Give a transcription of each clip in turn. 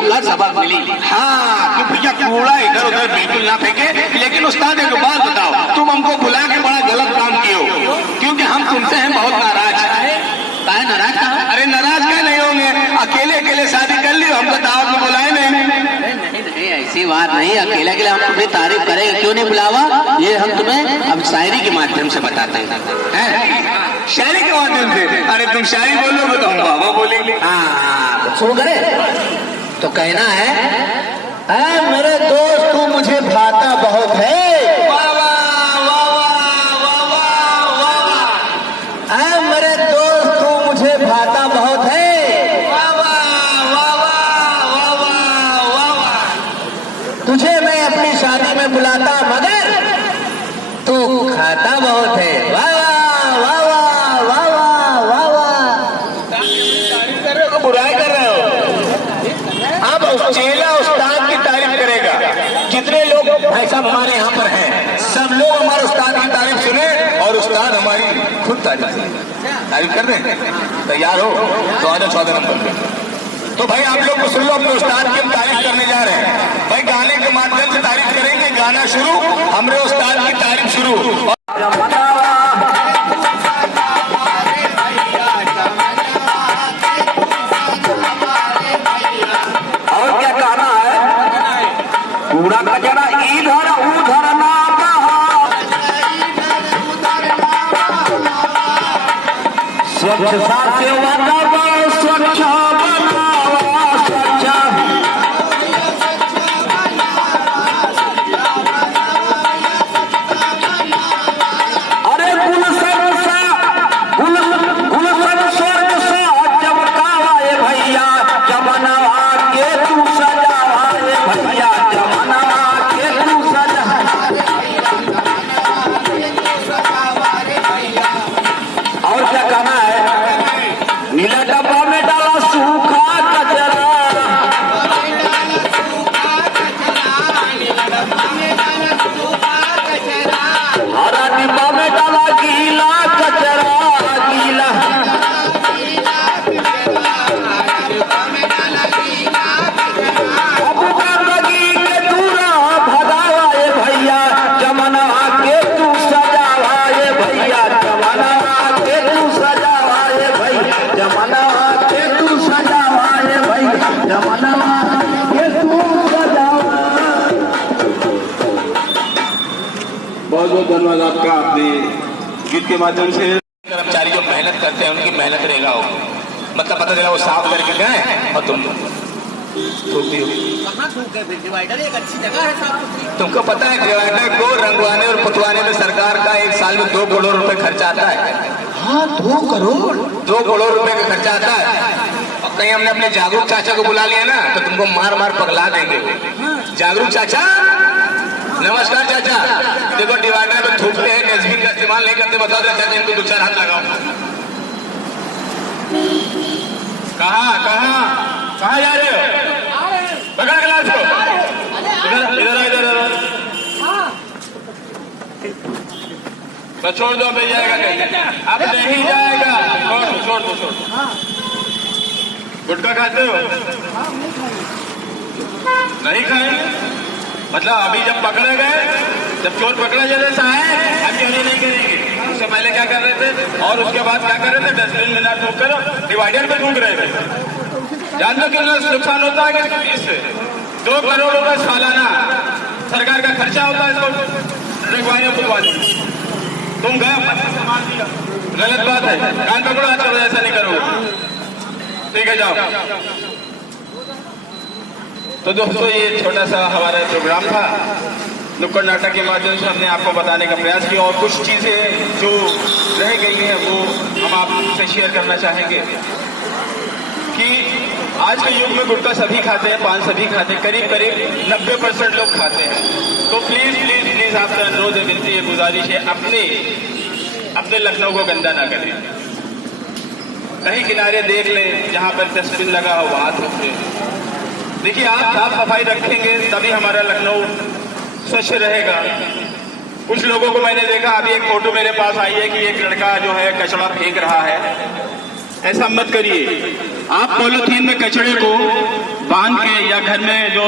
होकर सबक मिली। हाँ कि भैया कूड़ा इधर उधर बिल्कुल ना फेंके। लेकिन उस्ताद एक बात बताओ, तुम हमको बुला के बड़ा गलत काम किए हो, क्योंकि हम तुमसे हैं बहुत नाराज। काहे नाराज था? अरे नाराज क्या नहीं होंगे, अकेले अकेले शादी कर लियो, हमको दावत में बुलाए नहीं। नहीं ऐसी बात नहीं, अकेले अकेले हम तुम्हें तारीफ करेंगे, क्यों नहीं बुलावा? ये हम तुम्हें अब शायरी के माध्यम से बताते हैं। शायरी के माध्यम से? अरे तुम शायरी बोलोगे तो हम बाबा बोलेंगे। हाँ तो शुरू करें। तो कहना है, मेरे दोस्त तू मुझे भाता बहुत है। मेरे दोस्त तू मुझे भाता बहुत है। तुझे मैं अपनी शादी में बुलाता मगर तू खाता बहुत है। वाह वाह वाह वाह वाह वाह वाह। तारीफ कर रहे हो, बुराई कर रहे हो? अब चेला उस्ताद की तारीफ करेगा। जितने लोग भाई साहब हमारे यहाँ पर हैं, सब लोग हमारे उस्ताद की तारीफ सुने और उस्ताद हमारी खुद तारीफ कर दें। तैयार हो तो आ जाओ 14 नंबर पे। तो भाई आप लोग को सुन लो, अपने उस्ताद की हम तारीफ करने जा रहे हैं। भाई गाने के माध्यम से तारीफ करेंगे। गाना शुरू, हमरे उस्ताद की तारीफ शुरू। और क्या कहना है? कूड़ा कचरा इधर उधर ना बहा, स्वच्छता से वातावरण स्वच्छ बनावा, स्वच्छ। अरे गुलशन स्वर्ग सा चमकावा ये भैया, जमनवा के तू सजावा ये भैया, जमनवा के तू सजा। और क्या कहना है? नीला डब्बा में डाला सूखा कचरा, हरा डिब्बा में डाला गीला कचरा, गीला। अब गंदगी के दूरा भगावा ये भैया, जमनवा के तू सजावा ये भैया, जमनवा के तू सजावा ये भैया, जमनवा के तू सजावा ये भैया, जमनवा के तू सजावा। बहुत बहुत धन्यवाद आपका। आपने गीत के माध्यम से कर्मचारी जो मेहनत करते हैं उनकी मेहनत रहेगा हो, मतलब पता चला वो साफ करके गए और तुम थूकती हो। डिवाइडर एक अच्छी जगह है साफ सुथरी। तुमको पता है डिवाइडर को रंगवाने और पुतवाने में सरकार का एक साल में 2 करोड़ रुपए खर्चा आता है। हाँ 2 करोड़ 2 करोड़ रुपए का खर्चा आता है। और कहीं हमने अपने जागरूक चाचा को बुला लिया ना तो तुमको मार मार पगला देंगे। जागरूक चाचा, नमस्कार चाचा। देखो डिवाइडर में थूकते हैं, डस्टबिन का इस्तेमाल नहीं करते। बताओ चाचा, इनको 2-4 हाथ लगाओ। कहाँ जा रहे हो? पकड़ गिलास को, इधर इधर। तो छोड़ दो, मिल जाएगा। कहते अब नहीं जाएगा। छोड़ दो। गुटखा खाते हो? नहीं खाएंगे मतलब अभी जब पकड़े गए, जब चोर पकड़े जाते साहब, हम चोरी नहीं करेंगे। उससे पहले क्या कर रहे थे और उसके बाद क्या कर रहे थे? डस्टबिन में ना थूक कर डिवाइडर पे थूक रहे थे। जानते हो कितना नुकसान होता है? कि इससे 2 करोड़ रुपए सालाना सरकार का खर्चा होता है इसको रखवाने फुकवाने। तुम गए पैसा संभाल दिया, गलत बात है। कान पकड़ो, आज करो, ऐसा नहीं करोगे। ठीक है, जाओ। तो दोस्तों ये छोटा सा हमारा प्रोग्राम था। नुक्कड़ नाटक के माध्यम से हमने आपको बताने का प्रयास किया और कुछ चीजें जो रह गई हैं वो हम आपसे शेयर करना चाहेंगे कि आज के युग में गुटखा सभी खाते हैं, पान सभी खाते हैं, करीब 90% लोग खाते हैं। तो प्लीज आपसे अनुरोध है, विनती है, गुजारिश है, अपने लखनऊ को गंदा ना करें। कहीं किनारे देख लें जहां पर डस्टबिन लगा हो वहां थूक लें। देखिए, आप साफ सफाई रखेंगे तभी हमारा लखनऊ स्वच्छ रहेगा। कुछ लोगों को मैंने देखा, अभी एक फोटो मेरे पास आई है कि एक लड़का जो है कचरा फेंक रहा है। ऐसा मत करिए। आप पॉलिथीन में कचड़े को बांध के या घर में जो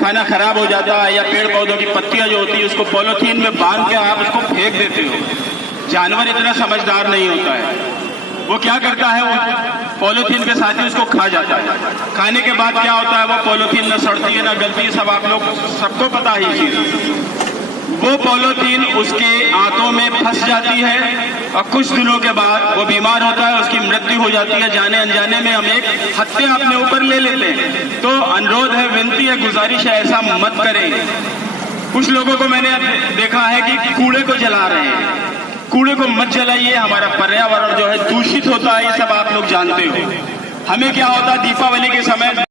खाना खराब हो जाता है या पेड़ पौधों की पत्तियां जो होती है उसको पॉलीथीन में बांध के आप उसको फेंक देते हो। जानवर इतना समझदार नहीं होता है, वो क्या करता है, वो पॉलीथीन के साथ ही उसको खा जाता है। खाने के बाद क्या होता है, वो पॉलीथीन न सड़ती है न गलती है, सब आप लोग सबको पता ही चीज। वो पॉलीथीन उसके आंतों में फंस जाती है और कुछ दिनों के बाद वो बीमार होता है, उसकी मृत्यु हो जाती है। जाने अनजाने में हम एक हत्या अपने ऊपर ले लेते हैं। तो अनुरोध है, विनती है, गुजारिश है, ऐसा मत करें। कुछ लोगों को मैंने देखा है कि कूड़े को जला रहे हैं। कूड़े को मत जलाइए, हमारा पर्यावरण जो है दूषित होता है, ये सब आप लोग जानते हो। हमें क्या होता है, दीपावली के समय